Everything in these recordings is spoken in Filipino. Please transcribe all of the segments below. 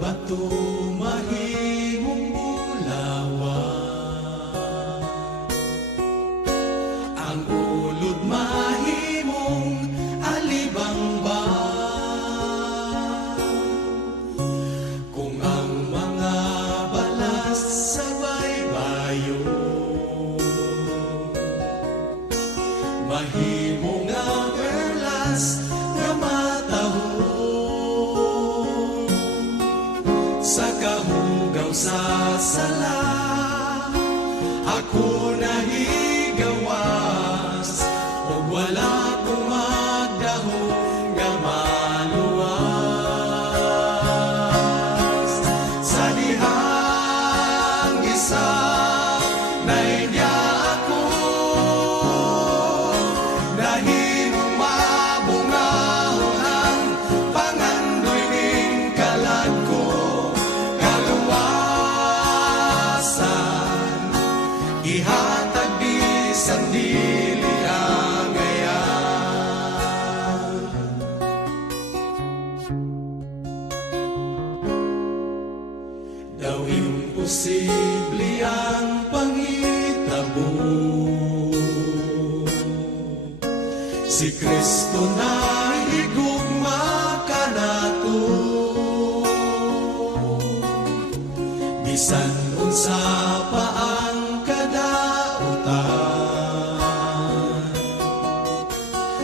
bato mahimong bulawan, ang ulod mahimong alibangban. Kung ang mga balas sa baybayon mahimo nga perlas nga matahon, sa kahugaw sa sala ako nahigawas, ug wala kong magdahong nga maluwas. Sa dihang isa naindya ako, nahimong mabungahon ang pangandoy ning kalag ko. Kaluwasan ihatag bisan dili angayan. Daw imposible ang panghitabo, si Kristo na higugma kanato. Bisan unsa pa ang kadautan,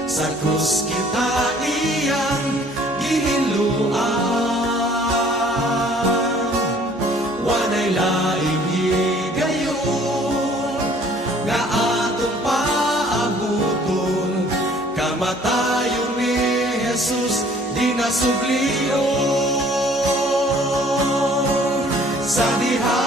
sa krus kita iyang gihinluan. Wanay laing higayon nga atong paabuton, kamatayon ni Jesus di nasublion. Sa diha